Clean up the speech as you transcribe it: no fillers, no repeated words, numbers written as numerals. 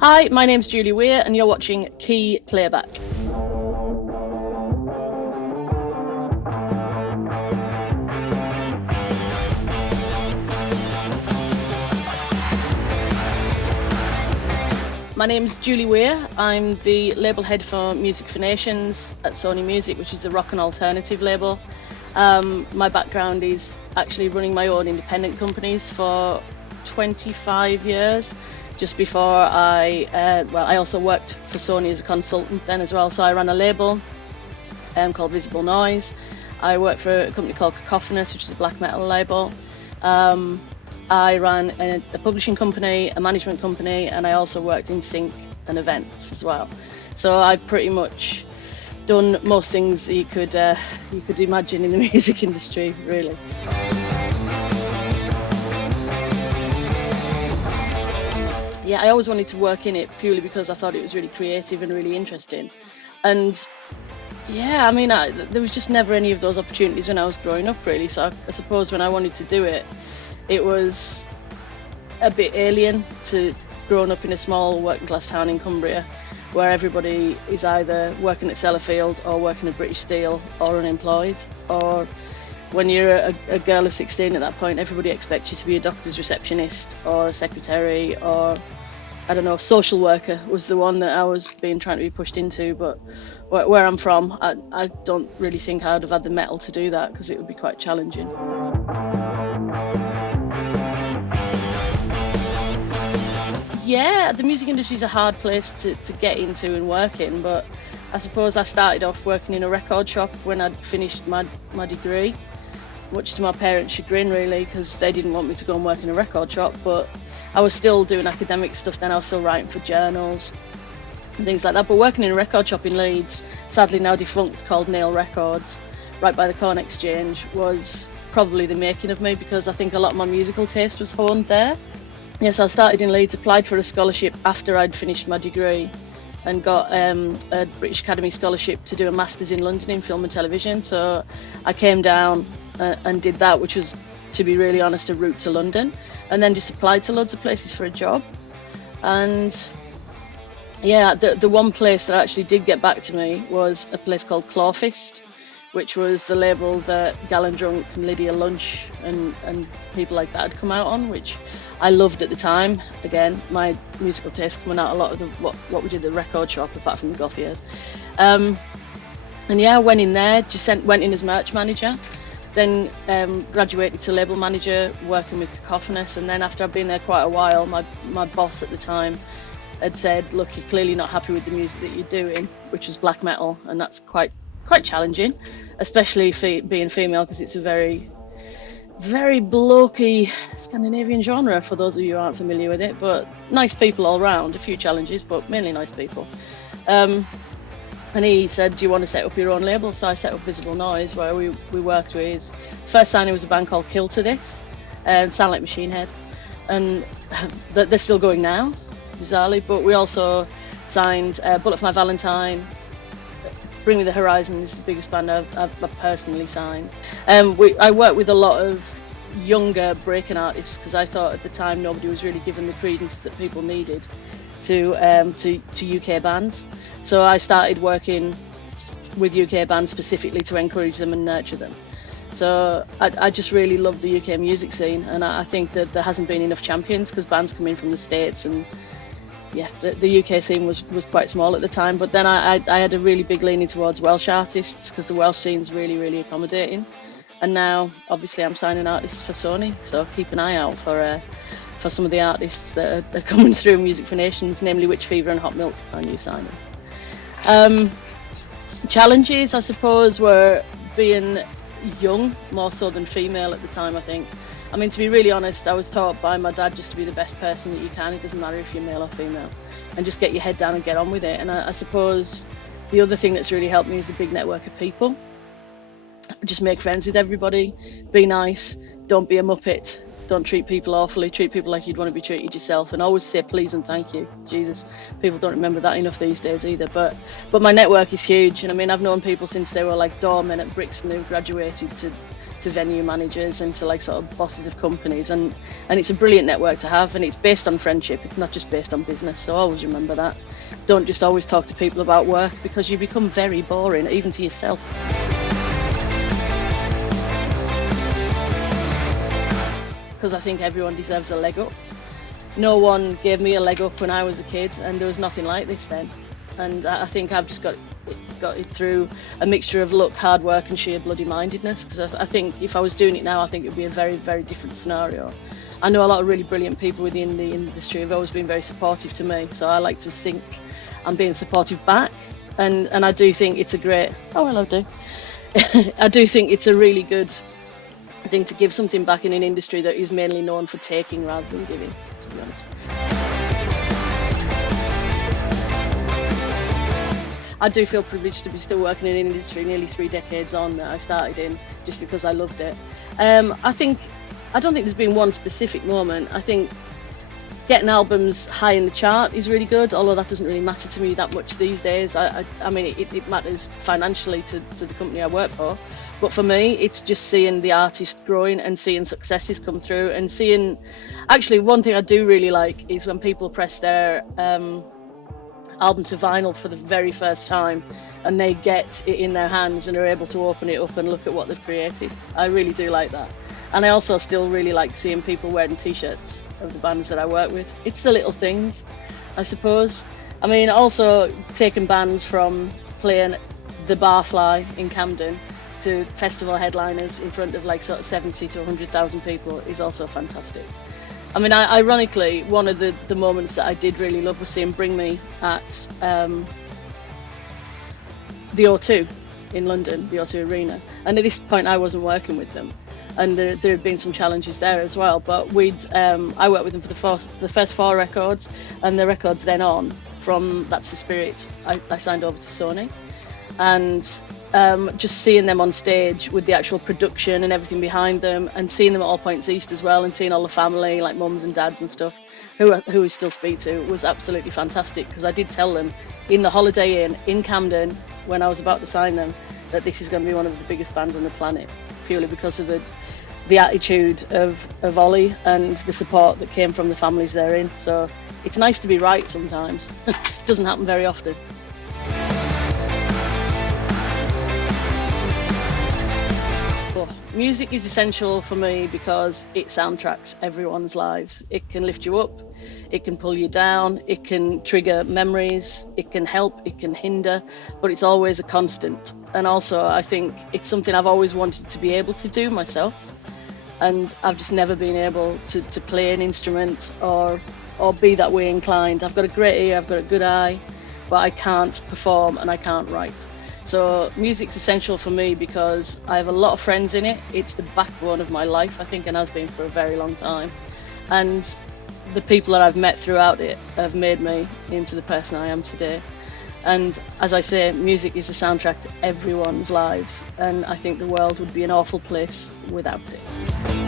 Hi, my name's Julie Weir and you're watching Key Playback. My name's Julie Weir. I'm the label head for Music for Nations at Sony Music, which is the rock and alternative label. My background is actually running my own independent companies for 25 years. Just before I also worked for Sony as a consultant then as well. So I ran a label called Visible Noise. I worked for a company called Cacophonous, which is a black metal label. I ran a publishing company, a management company, and I also worked in sync and events as well. So I've pretty much done most things that you could imagine in the music industry, really. Yeah, I always wanted to work in it purely because I thought it was really creative and really interesting. And yeah, I mean, there was just never any of those opportunities when I was growing up, really. So I suppose when I wanted to do it, it was a bit alien to growing up in a small working class town in Cumbria, where everybody is either working at Sellafield or working at British Steel or unemployed. Or when you're a girl of 16 at that point, everybody expects you to be a doctor's receptionist or a secretary or, I don't know, social worker was the one that I was trying to be pushed into. But where I'm from, I don't really think I would have had the mettle to do that because it would be quite challenging. Yeah, the music industry is a hard place to get into and work in, but I suppose I started off working in a record shop when I'd finished my degree, much to my parents' chagrin really, because they didn't want me to go and work in a record shop, but I was still doing academic stuff then. I was still writing for journals and things like that. But working in a record shop in Leeds, sadly now defunct, called Nail Records, right by the Corn Exchange, was probably the making of me, because I think a lot of my musical taste was honed there. Yes, I started in Leeds, applied for a scholarship after I'd finished my degree and got a British Academy scholarship to do a master's in London in film and television. So I came down and did that, which was, to be really honest, a route to London, and then just applied to loads of places for a job. And yeah, the one place that actually did get back to me was a place called Clawfist, which was the label that Gallon Drunk and Lydia Lunch and people like that had come out on, which I loved at the time. Again, my musical taste coming out a lot of what we did at the record shop, apart from the goth years. And yeah, I went in there, went in as merch manager, then graduated to label manager, working with Cacophonous. And then after I'd been there quite a while, my boss at the time had said, look, you're clearly not happy with the music that you're doing, which was black metal, and that's quite challenging, especially being female, because it's a very, very blokey Scandinavian genre, for those of you who aren't familiar with it. But nice people all round, a few challenges, but mainly nice people. And he said, do you want to set up your own label? So I set up Visible Noise, where we worked with, first signing was a band called Kill to This, sound like Machine Head, and they're still going now, bizarrely. But we also signed Bullet for My Valentine. Bring Me the Horizon is the biggest band I've personally signed. I worked with a lot of younger breaking artists, because I thought at the time nobody was really given the credence that people needed to UK bands. So I started working with UK bands specifically to encourage them and nurture them. So I just really love the UK music scene, and I think that there hasn't been enough champions, because bands come in from the States, and yeah, the UK scene was quite small at the time. But then I had a really big leaning towards Welsh artists, because the Welsh scene's really, really accommodating. And now, obviously, I'm signing artists for Sony, so keep an eye out for some of the artists that are coming through Music for Nations, namely Witch Fever and Hot Milk, our new signings. Challenges, I suppose, were being young, more so than female at the time, I think. I mean, to be really honest, I was taught by my dad just to be the best person that you can. It doesn't matter if you're male or female, and just get your head down and get on with it. And I suppose the other thing that's really helped me is a big network of people. Just make friends with everybody, be nice, don't be a muppet, don't treat people awfully, treat people like you'd want to be treated yourself, and always say please and thank you. Jesus, people don't remember that enough these days either. But my network is huge, and I mean, I've known people since they were like doormen at Brixton who graduated to to venue managers and to like sort of bosses of companies, and it's a brilliant network to have, and it's based on friendship. It's not just based on business. So always remember that. Don't just always talk to people about work, because you become very boring, even to yourself. Because I think everyone deserves a leg up. No one gave me a leg up when I was a kid, and there was nothing like this then. And I think I've just got it through a mixture of luck, hard work, and sheer bloody mindedness. Because I think if I was doing it now, I think it would be a very, very different scenario. I know a lot of really brilliant people within the industry have always been very supportive to me, so I like to think I'm being supportive back. And I do think it's a great. Oh well, I do. I do think it's a really good thing to give something back in an industry that is mainly known for taking rather than giving, to be honest. I do feel privileged to be still working in an industry nearly 3 decades on that I started in, just because I loved it. I don't think there's been one specific moment. I think getting albums high in the chart is really good, although that doesn't really matter to me that much these days. I mean, it matters financially to the company I work for, but for me, it's just seeing the artist growing and seeing successes come through, and seeing, actually, one thing I do really like is when people press their album to vinyl for the very first time and they get it in their hands and are able to open it up and look at what they've created. I really do like that. And I also still really like seeing people wearing t-shirts of the bands that I work with. It's the little things, I suppose. I mean, also taking bands from playing the Barfly in Camden to festival headliners in front of like sort of 70 to 100,000 people is also fantastic. I mean, ironically, one of the moments that I did really love was seeing Bring Me at the O2 in London, the O2 Arena. And at this point, I wasn't working with them, and there had been some challenges there as well. But I worked with them for the first 4 records, and the records then on from That's the Spirit, I signed over to Sony, and just seeing them on stage with the actual production and everything behind them, and seeing them at All Points East as well, and seeing all the family, like mums and dads and stuff, who we still speak to, was absolutely fantastic. Because I did tell them in the Holiday Inn in Camden, when I was about to sign them, that this is going to be one of the biggest bands on the planet, purely because of the attitude of Ollie and the support that came from the families they're in. So it's nice to be right sometimes. It doesn't happen very often. Music is essential for me because it soundtracks everyone's lives. It can lift you up, it can pull you down, it can trigger memories, it can help, it can hinder, but it's always a constant. And also, I think it's something I've always wanted to be able to do myself, and I've just never been able to play an instrument or be that way inclined. I've got a great ear, I've got a good eye, but I can't perform and I can't write. So music's essential for me because I have a lot of friends in it. It's the backbone of my life, I think, and has been for a very long time. And the people that I've met throughout it have made me into the person I am today. And as I say, music is a soundtrack to everyone's lives, and I think the world would be an awful place without it.